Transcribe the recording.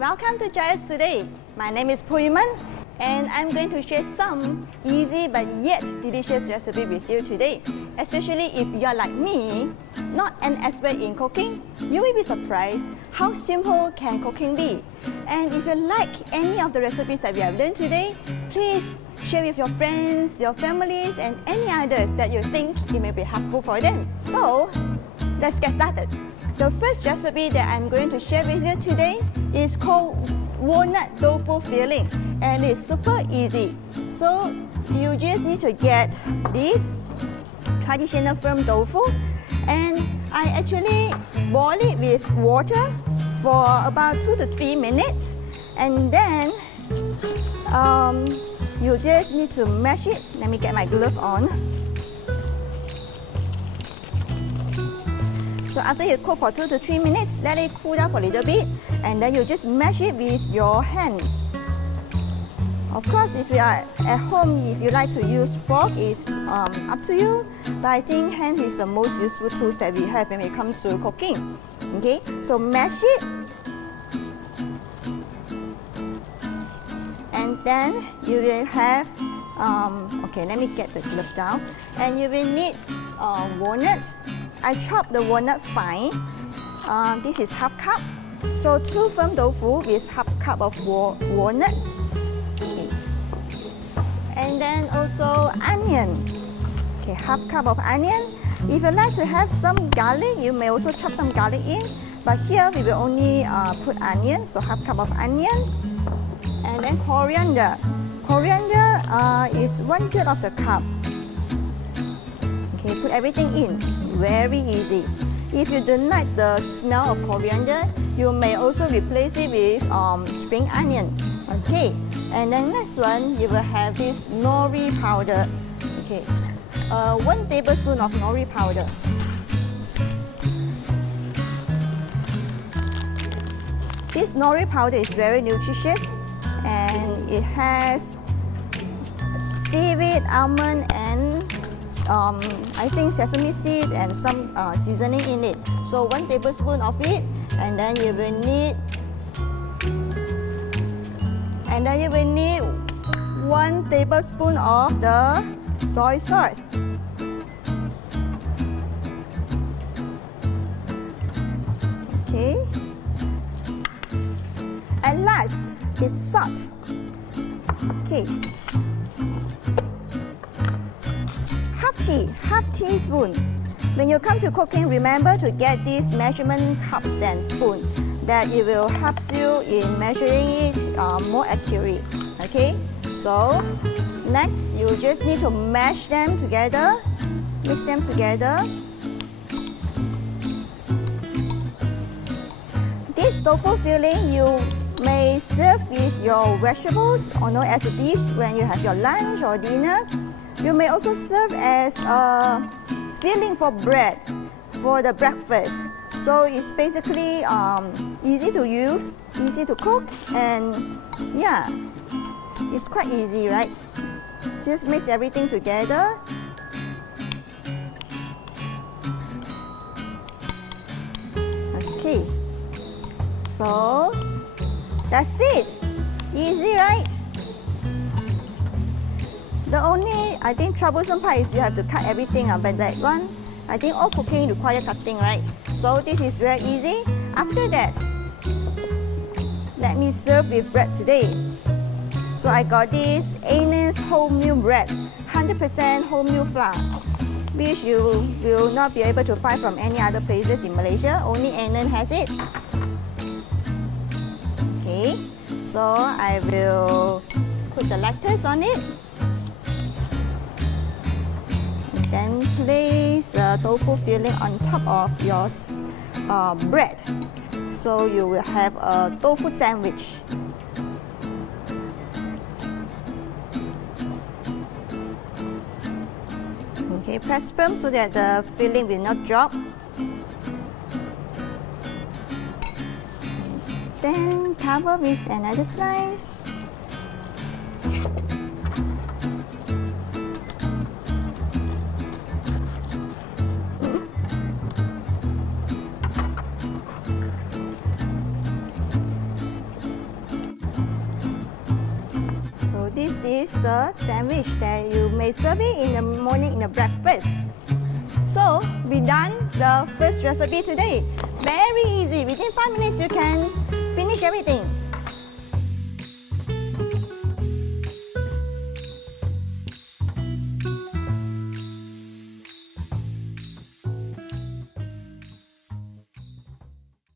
welcome to Joyous Today. My name is Puiman and I'm going to share some easy but yet delicious recipe with you today. Especially if you're like me, not an expert in cooking, you will be surprised how simple can cooking be. And if you like any of the recipes that we have learned today, please share with your friends, your families and any others that you think it may be helpful for them. So, let's get started. The first recipe that I'm going to share with you today is called walnut tofu filling, and it's super easy. So you just need to get this traditional firm tofu, and I actually boil it with water for about 2 to 3 minutes, and then you just need to mash it. Let me get my glove on. So after you cook for 2 to 3 minutes, let it cool down for a little bit, and then you just mash it with your hands. Of course, if you are at home, if you like to use fork, it's up to you. But I think hands is the most useful tools that we have when it comes to cooking. Okay, so mash it, and then you will have. Okay, let me get the glove down, and you will need walnut. I chopped the walnut fine. This is half cup. So 2 firm tofu with half cup of walnuts. Okay. And then also onion. Okay, half cup of onion. If you like to have some garlic, you may also chop some garlic in. But here we will only put onion, so half cup of onion. And then coriander. Coriander is 1/3 of the cup. Okay, put everything in. Very easy. If you don't like the smell of coriander, you may also replace it with spring onion. Okay, and then next one, you will have this nori powder. Okay, 1 tablespoon of nori powder. This nori powder is very nutritious, and it has seaweed, almond, and I think sesame seeds and some seasoning in it. So 1 tablespoon of it, and then you will need 1 tablespoon of the soy sauce. Okay. And last is salt. Okay. Half teaspoon. When you come to cooking, remember to get these measurement cups and spoon, that it will help you in measuring it more accurate. Okay, so next you just need to mash them together, mix them together. This tofu filling you may serve with your vegetables or know as a dish when you have your lunch or dinner. You may also serve as a filling for bread for the breakfast. So it's basically easy to use, easy to cook, and yeah, it's quite easy, right? Just mix everything together. Okay, so that's it. Easy, right? The only, I think, troublesome part is you have to cut everything, but that one, I think all cooking requires cutting, right? So this is very easy. After that, let me serve with bread today. So I got this Anus wholemeal bread, 100% wholemeal flour, which you will not be able to find from any other places in Malaysia. Only Anus has it. Okay, so I will put the lettuce on it. Then place tofu filling on top of your bread. So you will have a tofu sandwich. Okay, press firm so that the filling will not drop. Then cover with another slice. this is the sandwich that you may serve it in the morning in the breakfast. So, we done the first recipe today. Very easy. Within 5 minutes, you can finish everything.